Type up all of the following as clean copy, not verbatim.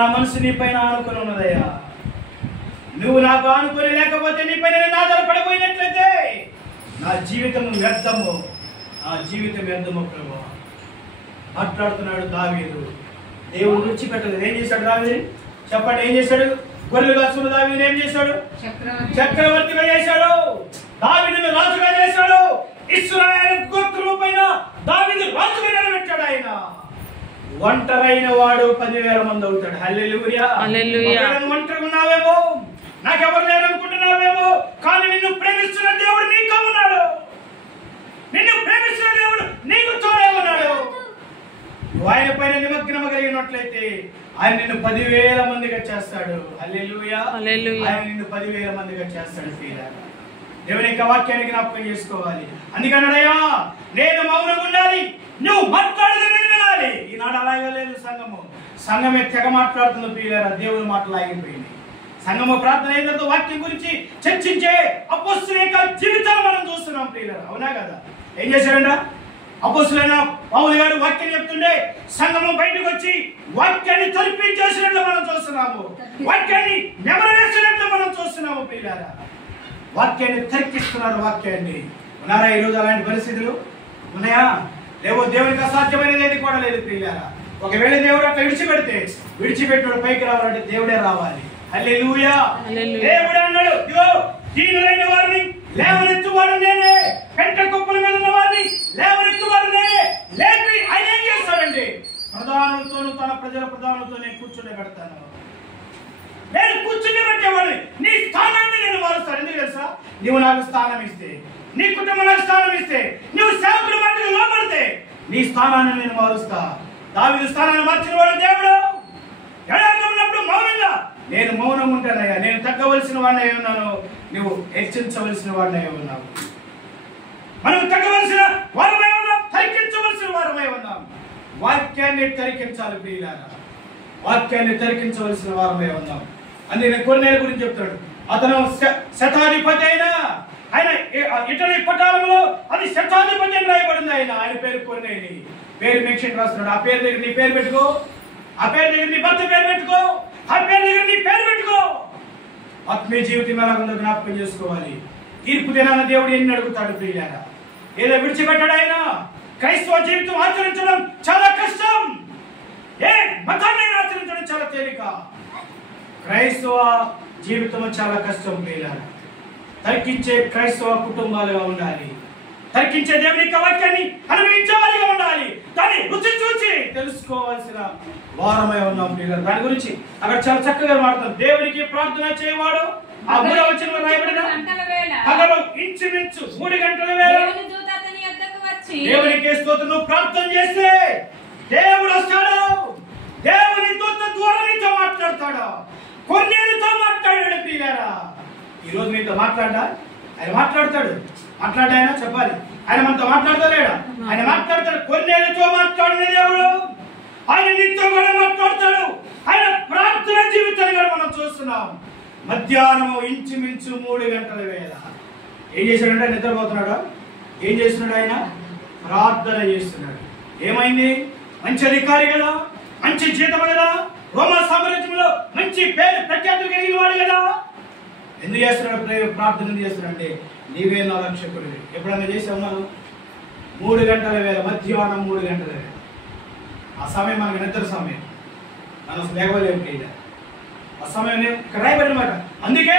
నా మనసు నీ పైన ఆనుకొని ఉన్నదయ్యా. నువ్వు నాకు ఆనుకొని లేకపోతే నీ పైన నేను ఆధారపడిపోయినట్లయితే నా జీవితం వ్యర్థము, నా జీవితం వ్యర్థము ప్రభువా. మాట్లాడుతున్నాడు దావీదు. దేవుడు విడిచిపెట్టలేదు. ఏం చేశాడు దావీదు? చెప్పండి, ఏం చేశాడు? గొర్రెలు కాసుకున్న దావీదుని ఏం చేశాడు? చక్రవర్తిగా చేశాడు. దావీదును రాజుగా చేశాడు. ఇశ్రాయేలు గోత్రము పైన దావీదు రాజుగా నిలబెట్టాడు. ఆయన ఒంటరైన వాడు 10,000 మంది అవుతాడు. హల్లెలూయా, హల్లెలూయా. ఒంటరిగా ఉన్నావేమో, నాకెవరు లేరు అనుకుంటున్నావేమో, కానీ నిన్ను ప్రేమిస్తున్న దేవుడు నీతో ఉన్నాడు. నిన్ను ప్రేమిస్తున్న దేవుడు నీకు తోడే ఉన్నాడు. నువ్వు ఆయన పైన నిమగ్నం కలిగినట్లయితే ఆయన నిన్ను 10,000 మందిగా చేస్తాడు. హల్లెలూయా, హల్లెలూయా. ఆయన నిన్ను 10,000 మందిగా చేస్తాడు. దేవుని యొక్క వాక్యాన్ని జ్ఞాపకం చేసుకోవాలి. అందుకన్నాడయ్యా, నేను మౌనంగా ఉండాలి, నువ్వు మాట్లాడేది వినాలి. ఈనాడు అలాగే లేదు సంఘము. సంఘమే తెగ మాట్లాడుతుంది ప్రియులారా. దేవుని మాటలు ఆగిపోయింది. సంఘము ప్రార్థన అయినంత వాక్యం గురించి చర్చించే అపోస్తలుల యొక్క జీవితాలు మనం చూస్తున్నాం ప్రియులారా. అవునా కదా? ఏం చేశారంట? అపోస్తలులైన పౌలు గారు వాక్యం చెప్తుండే సంఘము బయటకు వచ్చి వాక్యాన్ని తరిపించేసినట్లు మనం చూస్తున్నాము. వాక్యాన్ని నెమరవేసినట్లు మనం చూస్తున్నాము ప్రియులారా. వాక్యాన్ని తర్కిస్తున్నారు. వాక్యాన్ని ఉన్నారా ఈరోజు అలాంటి పరిస్థితులు ఉన్నాయా? లేవో దేవునికి అసాధ్యమైనది ఏది కూడా లేదు ప్రియులారా. ఒకవేళ దేవుడు అట్లా విడిచిపెట్టాడు పైకి రావాలంటే దేవుడే రావాలి. హల్లెలూయా. దేవుడే అన్నాడు, ఇదిగో దీనులైన వారిని లేవనెత్తువాడు నేనే, పెంట కుప్పల మీద ఉన్న వారిని లేవనెత్తువాడు నేనే. లేపి ఆయన ఏం చేస్తాడండి? ప్రధానులతోనూ తన ప్రజల ప్రధానులతో నేను కూర్చుని పెడతాను. నేను కూర్చుని పెట్టేవాడిని. నీ స్థానాన్ని నేను మారుస్తాను. ఎందుకు తెలుసా? నువ్వు నాకు స్థానం ఇస్తే, నీ కుటుంబం నాకు స్థానం ఇస్తే, నువ్వు సేవకుడి మాటకు లోపడితే నీ స్థానాన్ని నేను మారుస్తా. దావీదు స్థానాన్ని మార్చిన వాడు దేవుడు. ఎడారిలో ఉన్నప్పుడు మౌనంగా నేను మౌనం ఉంటానయ్యా. నేను తగ్గవలసిన వాడినై ఉన్నాను, నువ్వు హెచ్చించవలసిన వాడినై ఉన్నావు. మనం తగ్గవలసిన వారమై ఉన్నాం, తరికించవలసిన వారమై ఉన్నాం. వాక్యాన్ని తరికించాలి ప్రియులారా. వాక్యాన్ని తరికించవలసిన వారమై ఉన్నాం. అందుకే కొన్నేళ్ళ గురించి చెప్తాడు. అతను శతాధిపతి అయినా, ఆయన ఇటలీ పటాలంలో అది శతాధిపతి అని రాయబడింది. ఆయన పేరు కొన్నేలి. పేరు మెన్షన్ రాస్తున్నాడు. ఆ పేరు దగ్గర నీ పేరు పెట్టుకో, ఆ పేరు దగ్గర నీ భర్త పేరు పెట్టుకో, ఆ పేరు దగ్గర నీ పేరు పెట్టుకో. ఆత్మీయ జీవితం ఎలా ఉందో జ్ఞాపకం చేసుకోవాలి. తీర్పు దినాన దేవుడు ఎన్ని అడుగుతాడు ప్రియులారా? ఏదో విడిచిపెట్టాడు ఆయన. క్రైస్తవ జీవితం ఆచరించడం చాలా కష్టం. ఏ మతాన్ని ఆచరించడం చాలా తేలిక. క్రైస్తవ జీవితం చాలా కష్టం ప్రియులారా. తర్కించే క్రైస్తవ కుటుంబాలుగా ఉండాలి. తర్కించే దేవుని యొక్క వాక్యాన్ని అనుభవించే వారిగా ఉండాలి. దాన్ని రుచి చూచి తెలుసుకోవాల్సిన వారమై ఉన్నాం ప్రియులారా. దాని గురించి అక్కడ చాలా చక్కగా మాట్లాడుతాం. దేవునికి ప్రార్థన చేయవాడు ఆ 3వ వచనంలో రాయబడిన పగలు ఇంచుమించు 3 గంటల వేళ దేవునికి స్తోత్రం ప్రార్థన చేస్తే దేవుడు వస్తాడు. దేవుని దూత ద్వారా నీతో మాట్లాడతాడు. కొన్నేళ్ళతో మాట్లాడాడు ప్రియులారా. ఈ రోజు నీతో మాట్లాడా? ఆయన మాట్లాడతాడు. మాట్లాడాయన చెప్పాలి. ఆయన మనతో మాట్లాడతలేడా? ఆయన మాట్లాడతాడు. కొన్నేళ్ళతో మాట్లాడిన దేవుడు ఆయన నీతో కూడా మాట్లాడతాడు. ఆయన ప్రార్థన జీవితాన్ని కూడా మనం చూస్తున్నాం. మధ్యాహ్నము ఇంచుమించు 3 గంటల వేళ ఏం చేశాడంటే నిద్రపోతున్నాడు. ఏం చేస్తున్నాడు? ఆయన ప్రార్థన చేస్తున్నాడు. ఏమైంది? మంచి అధికారి కదా, మంచి జీతం కదా, రోమా సామ్రాజ్యంలో మంచి పేరు ప్రఖ్యాతులు కలిగిన వాడు కదా. ఎందుకు చేస్తున్నాడు ప్రార్థన? ఎందుకు చేస్తున్నాడంటే నీవే నా రక్షకుడివి. ఎప్పుడన్నా చేసావు మనం? 3 గంటల వేళ, మధ్యాహ్నం 3 గంటల వేళ. ఆ సమయం మనకు నిద్ర సమయం. మనం లేవలేము. ఆ సమయం రాయబడిన మాట. అందుకే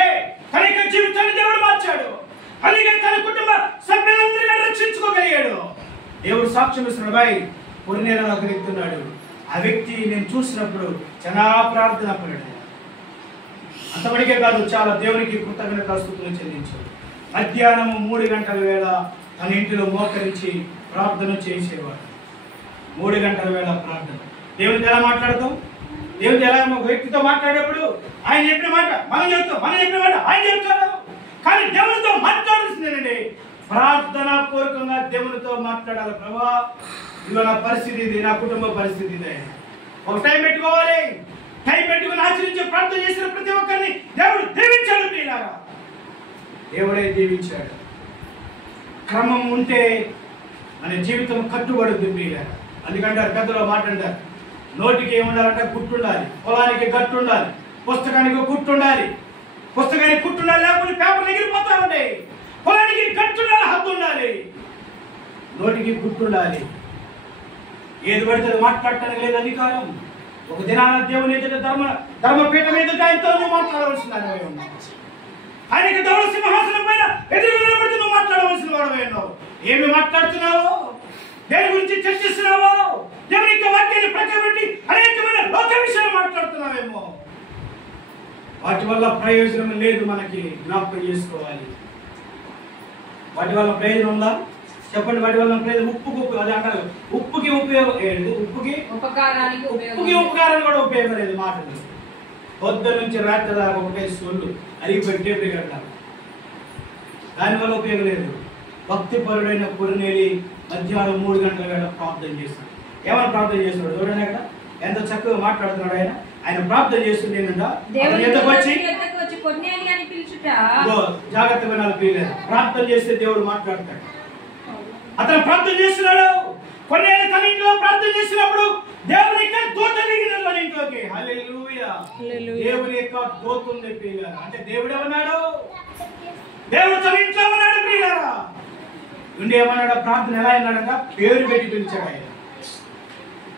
తన యొక్క జీవితాన్ని దేవుడు మార్చాడు. అందుకే తన కుటుంబ సభ్యులందరినీ రక్షించుకోగలిగాడు. దేవుడు సాక్ష్యం ఇస్తున్నాడు. బాయ్ కొన్నేళ్ళు నాకు వ్యక్తున్నాడు. ఆ వ్యక్తి నేను చూసినప్పుడు చాలా ప్రార్థన పడాడు. అంతవరకే కాదు, చాలా దేవునికి కృతజ్ఞతాస్తుతులు చెల్లించాడు. మధ్యాహ్నం 3 గంటల వేళ తన ఇంటిలో మోకరించి ప్రార్థన చేసేవాడు. 3 గంటల వేళ ప్రార్థన. దేవుడితో ఎలా మాట్లాడతాం? దేవుడితో ఎలా ఒక వ్యక్తితో మాట్లాడేప్పుడు ఆయన చెప్పిన మాట మనం చెప్తాం, మనం చెప్పిన మాట ఆయన చెప్తాడు. కానీ దేవునితో మాట్లాడాల్సిందేనండి. ప్రార్థన పూర్వకంగా దేవునితో మాట్లాడాలి. ప్రభా ఇదిగో నా పరిస్థితి ఇది, నా కుటుంబ పరిస్థితి ఇదే. ఒక టైం పెట్టుకోవాలి. టైం పెట్టుకుని ఆచరించే ప్రార్థన చేసిన ప్రతి ఒక్కరిని దేవుడు దీవించాడు ప్రియులారా. దేవుడే దీవించాడు. క్రమం ఉంటే మన జీవితం కట్టుబడుద్ది ప్రియులారా. అందుకంటారు పెద్దలో మాట అంటారు, నోటికి ఏముండాలంటే గుట్టు ఉండాలి, పొలానికి గట్టు ఉండాలి, పుస్తకానికి గుట్టు ఉండాలి, పుస్తకానికి గుట్టు ఉండాలి, లేకపోతే పేపర్ ఎగిరిపోతా ఉంటాయి. పొలానికి గట్టు ఉండాలి, హద్దు ఉండాలి, నోటికి గుట్టు ఉండాలి. ఏది పడితే మాట్లాడటానికి లేదు అధికారం. ఒక దినాన దేవుని ఎదుట ధర్మపీఠం ఎదుట ఆయనతో నువ్వు మాట్లాడవలసిన ఆయనకి ధవళ సింహాసనం పైన ఎదురు నిలబడి నువ్వు మాట్లాడవలసిన వాడవేనో. ఏమి మాట్లాడుతున్నావో, దేని గురించి చర్చిస్తున్నావో, దేవుని యొక్క వాక్యాన్ని ప్రకటించి అనేకమైన లోక విషయాలు మాట్లాడుతున్నావేమో. వాటి వల్ల ప్రయోజనం లేదు, మనకి జ్ఞాపకం చేసుకోవాలి. వాటి వల్ల ప్రయోజనం ఉందా చెప్పండి? వాటి వల్ల ప్రయోజనం ఉప్పుకు అది అంటారు, ఉప్పుకి ఉపయోగం ఏంటి? ఉప్పుకి ఉపకారానికి కూడా ఉపయోగం లేదు. మాటలు పొద్దు నుంచి రాత్రి దాకా ఒకటే సొల్లు అరిగిపెట్టే అంటారు, దానివల్ల ఉపయోగం లేదు. భక్తిపరుడైన కొర్నేలి మధ్యాహ్నం 3 గంటల వేళ ప్రార్థన చేస్తాడు. ఏమైనా ప్రార్థన చేస్తున్నాడు చూడండి, అక్కడ ఎంత చక్కగా మాట్లాడుతున్నాడు. ఆయన ప్రార్థన చేస్తుండే జాగ్రత్త వినాలి ప్రియులారా. ప్రార్థన చేస్తే దేవుడు మాట్లాడతాడు. అతను ప్రార్థన చేస్తున్నాడు. కొన్నేళ్ళు తన ఇంట్లో ప్రార్థన చేసినప్పుడు దేవుని యొక్క దూత దిగిన మన ఇంట్లోకి. హల్లెలూయా. దేవుని యొక్క దూత ఉంది ప్రియులారా. అంటే దేవుడు ఏమన్నాడు? దేవుడు తన ఇంట్లో ఉన్నాడు ప్రియులారా. ఉండి ఏమన్నాడు? ప్రార్థన ఎలా అన్నాడంట? పేరు పెట్టి పిలిచాడు ఆయన.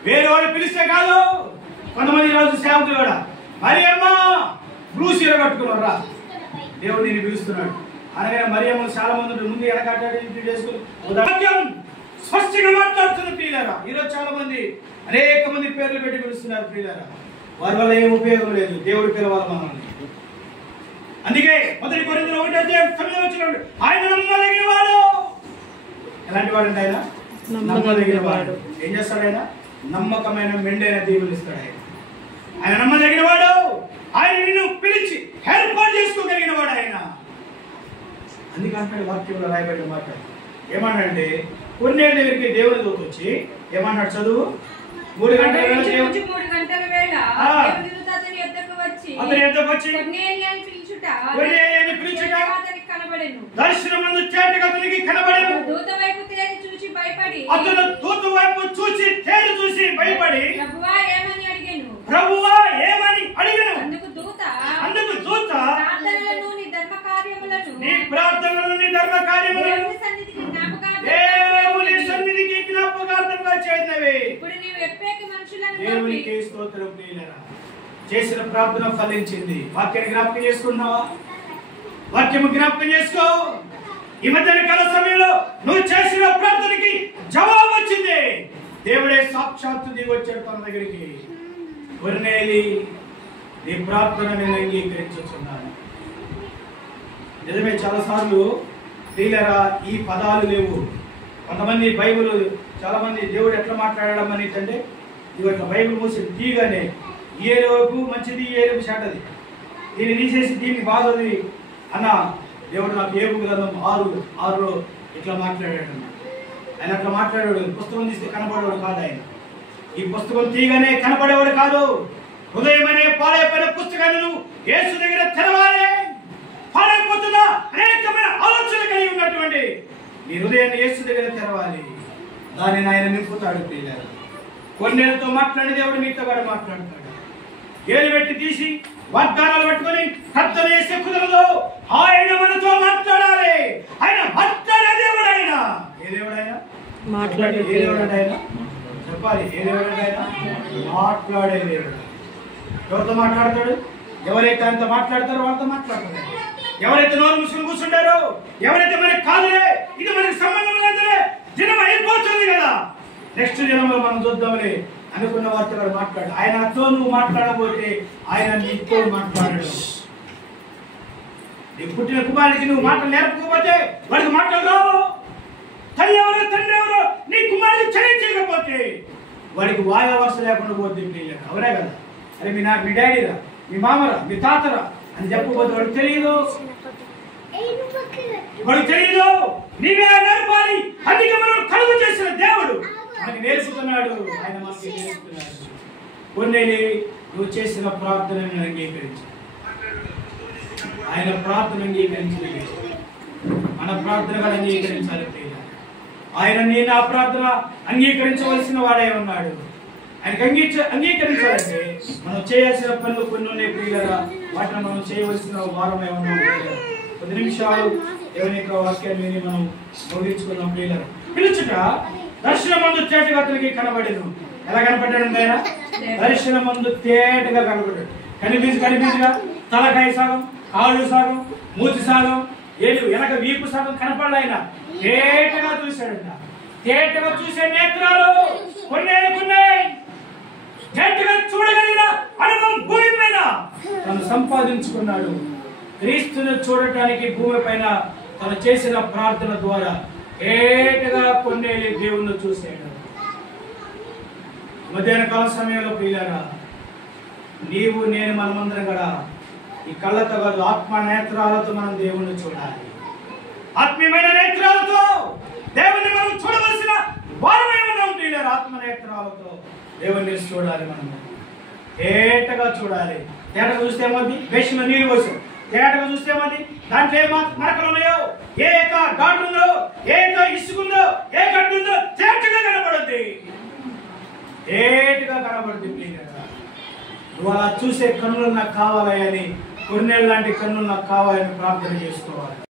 వేరే వాడు పిలిస్తే కాదు. కొంతమంది రోజు సేవకులు కూడా మరియమ్మ బ్లూ చీర కట్టుకున్నారు రా, దేవుడు నేను పిలుస్తున్నాడు అనగానే మరియమ్మలు చాలా మంది ముందు ఎనకాటం స్పష్టంగా మాట్లాడుతున్న ప్రియులారా. ఈరోజు చాలా మంది అనేక మంది పేర్లు పెట్టి పిలుస్తున్నారు ప్రియులారా. వారి వల్ల ఏం ఉపయోగం లేదు. దేవుడి పిలవాలి మనల్ని. అందుకే 1 కొరింథీయుల 1:9 ఆయన నమ్మదగిన వాడు. ఎలాంటి వాడు అంటే ఆయన నమ్మదగిన వాడు. ఏం చేస్తాడు ఆయన? నమ్మకమైన మెండైన దేవుని ఇస్తాడు ఆయన. ఆయన నమ్మదగిన వాడు. ఆయన నిన్ను పిలిచి ఏర్పాటు చేసుకోగలిగిన వాడు ఆయన. అందుకంటే వాక్యంలో రాయబడిన మాట ఏమన్నాడంటే, కొన్నేళ్ళ దగ్గరికి దేవుని దూత వచ్చి ఏమన్నాడు? చదువు. 3 గంటల వేళ అతని యొద్దకు వచ్చి కొర్నేలియని పిలుచుట దర్శనమందు చేటగా అతనికి కనబడెను. అతను దూత వైపు చూసి తేరు చూసి భయపడి ప్రభువా ఏమని అడిగెను. అందుకు దూత నీ ప్రార్థనలను నీ ధర్మ కార్యములను దేవుని సన్నిధికి జ్ఞాపకార్థంగా చేసినవి. దేవునికి స్తోత్రం ప్రియులారా. చేసిన ప్రార్థన ఫలించింది. వాక్యాన్ని జ్ఞాపకం చేసుకున్నావా? వాక్యము జ్ఞాపకం చేసుకో. ఈ మధ్యాహ్న కాల సమయంలో నువ్వు చేసిన ప్రార్థనకి జవాబు వచ్చింది. దేవుడే సాక్షాత్తు దిగి వచ్చాడు తన దగ్గరికి. కొర్నేలి నీ ప్రార్థన నేను అంగీకరించుచున్నాను. నిజమే, చాలా సార్లు ప్రియులారా ఈ పదాలు లేవు. కొంతమంది బైబిల్ చాలా మంది దేవుడు ఎట్లా మాట్లాడడం అని అంటే ఇవి అట్లా బైబిల్ మూసి తీయగానే ఏ వైపు మంచిది ఏ వైపు చెడ్డది దీన్ని తీసేసి దీన్ని బాధది అన్న దేవుడు నాకు ఏబు గ్రంథం 6:6 ఇట్లా మాట్లాడాడు. ఆయన అట్లా మాట్లాడాడు. పుస్తకం తీస్తే కనపడేవాడు కాదు ఆయన. ఈ పుస్తకం తీయగానే కనపడేవాడు కాదు. హృదయం అనే పాడైపోయిన పుస్తకాన్ని నువ్వు యేసు దగ్గర తెరవాలి. పాడైపోతున్న అనేకమైన ఆలోచనలు కలిగి ఉన్నటువంటి నీ హృదయాన్ని యేసు దగ్గర తెరవాలి. దానిని ఆయన నింపుతాడు ప్రియులారా. కొన్నేళ్ళతో మాట్లాడి దేవుడు మీతో కూడా మాట్లాడతాడు. ఏలు పెట్టి తీసి వాగ్దానాలు పట్టుకొని ప్రార్థన చేసే కుదరదు. ఆయన మనతో మాట్లాడాలి. ఆయన మాట్లాడే దేవుడు. ఆయన ఏ దేవుడు? ఆయన మాట్లాడే దేవుడు. ఆయన చెప్పాలి. ఏ దేవుడు? ఆయన మాట్లాడే దేవుడు. ఎవరితో మాట్లాడతాడు? ఎవరైతే ఆయనతో మాట్లాడతారో వాళ్ళతో మాట్లాడతాడు. ఎవరైతే నోరు మూసుకుని కూర్చుంటారో, ఎవరైతే మనకి కాదులే ఇది మనకి సంబంధం లేదులే దినం అయిపోతుంది కదా నెక్స్ట్ దినంలో మనం చూద్దాంలే అనుకున్న వారితో వాడు మాట్లాడు. ఆయనతో నువ్వు మాట్లాడబోతే ఆయన నీతో మాట్లాడడు. నీ పుట్టిన కుమారుడికి నువ్వు మాటలు నేర్పకపోతే వాడికి మాటలు రావు. తల్లి ఎవరో తండ్రి ఎవరో నీ కుమారుడికి చరించకపోతే వాడికి వాయ వరుస లేకుండా పోతుంది. అవరే కదా, అరే మీ డాడీరా, మీ మామరా, మీ తాతరా అని చెప్పకపోతే వాడికి తెలియదు. వాడికి తెలియదు. నీవే నేర్పాలి. అందుకే మనం కలుగు చేసిన దేవుడు మనకి నేర్చుకున్నాడు. ఆయన మనకి నేర్చుకున్నాడు. కొన్నేళ్ళు నువ్వు చేసిన ప్రార్థనని అంగీకరించు. ఆయన ప్రార్థన అంగీకరించింది. మన ప్రార్థన అంగీకరించాలి. ఆయన నేను ఆ ప్రార్థన అంగీకరించవలసిన వాడే ఉన్నాడు. ఆయనకి అంగీకరించాలంటే మనం చేయాల్సిన పనులు కొన్ని ఉన్నాయి ప్రియులారా. వాటిని మనం చేయవలసిన వారమే ఉన్నాం ప్రియులారా. 10 నిమిషాలు దేవుని యొక్క వాక్యాన్ని విని మనం ముగించుకుందాం ప్రియులారా. పిలుచుట దర్శనమందు తేటగా అతనికి కనబడేను. ఎలా కనపడ్డాడు ఆయన? దర్శనమందు తేటగా కనబడ్డాడు. కనిపించగా తలకాయ సగం, కాళ్ళు సగం, మూతి సగం, ఏలు వెనక వీపు సగం కనపడలే. ఆయన తేటగా చూశాడంట. తేటగా చూసే నేత్రాలు కొన్ని తేటగా చూడగలిగిన అనుభవం భూమి పైన తను సంపాదించుకున్నాడు. క్రీస్తును చూడటానికి భూమి పైన తను చేసిన ప్రార్థన ద్వారా ఏటగా కొన్ని దేవుణ్ణి చూసాడు. మధ్యాహ్న కాల సమయంలో ప్రియులారా, నీవు నేను మనమందరం కూడా ఈ కళ్ళతో కాదు ఆత్మ నేత్రాలతో మనం దేవుణ్ణి చూడాలి. ఆత్మీయమైన నేత్రాలతో దేవుణ్ణి మనం చూడవలసిన వారమై ఉన్నాం ప్రియులారా. ఆత్మ నేత్రాలతో దేవుణ్ణి చూడాలి. మనం తేటగా చూడాలి. తేటగా చూస్తే ఏమవుతుంది? వేషంలో నీళ్ళు పోసాం. తేటగా చూస్తే ఏమవుతుంది? దాంట్లో ఏ మరకలు ఉన్నాయో, ఏ ఘాటు ఉందో, ఏ ఇసుకుందో, ఏ గడ్డు ఉందో తేటగా కనబడుద్ది. తేటగా కనబడుద్ది ప్రియులారా. నువ్వు అలా చూసే కన్నులు నాకు కావాలని, కొన్నేళ్ళ లాంటి కన్నులు నాకు కావాలని ప్రార్థన చేసుకోవాలి.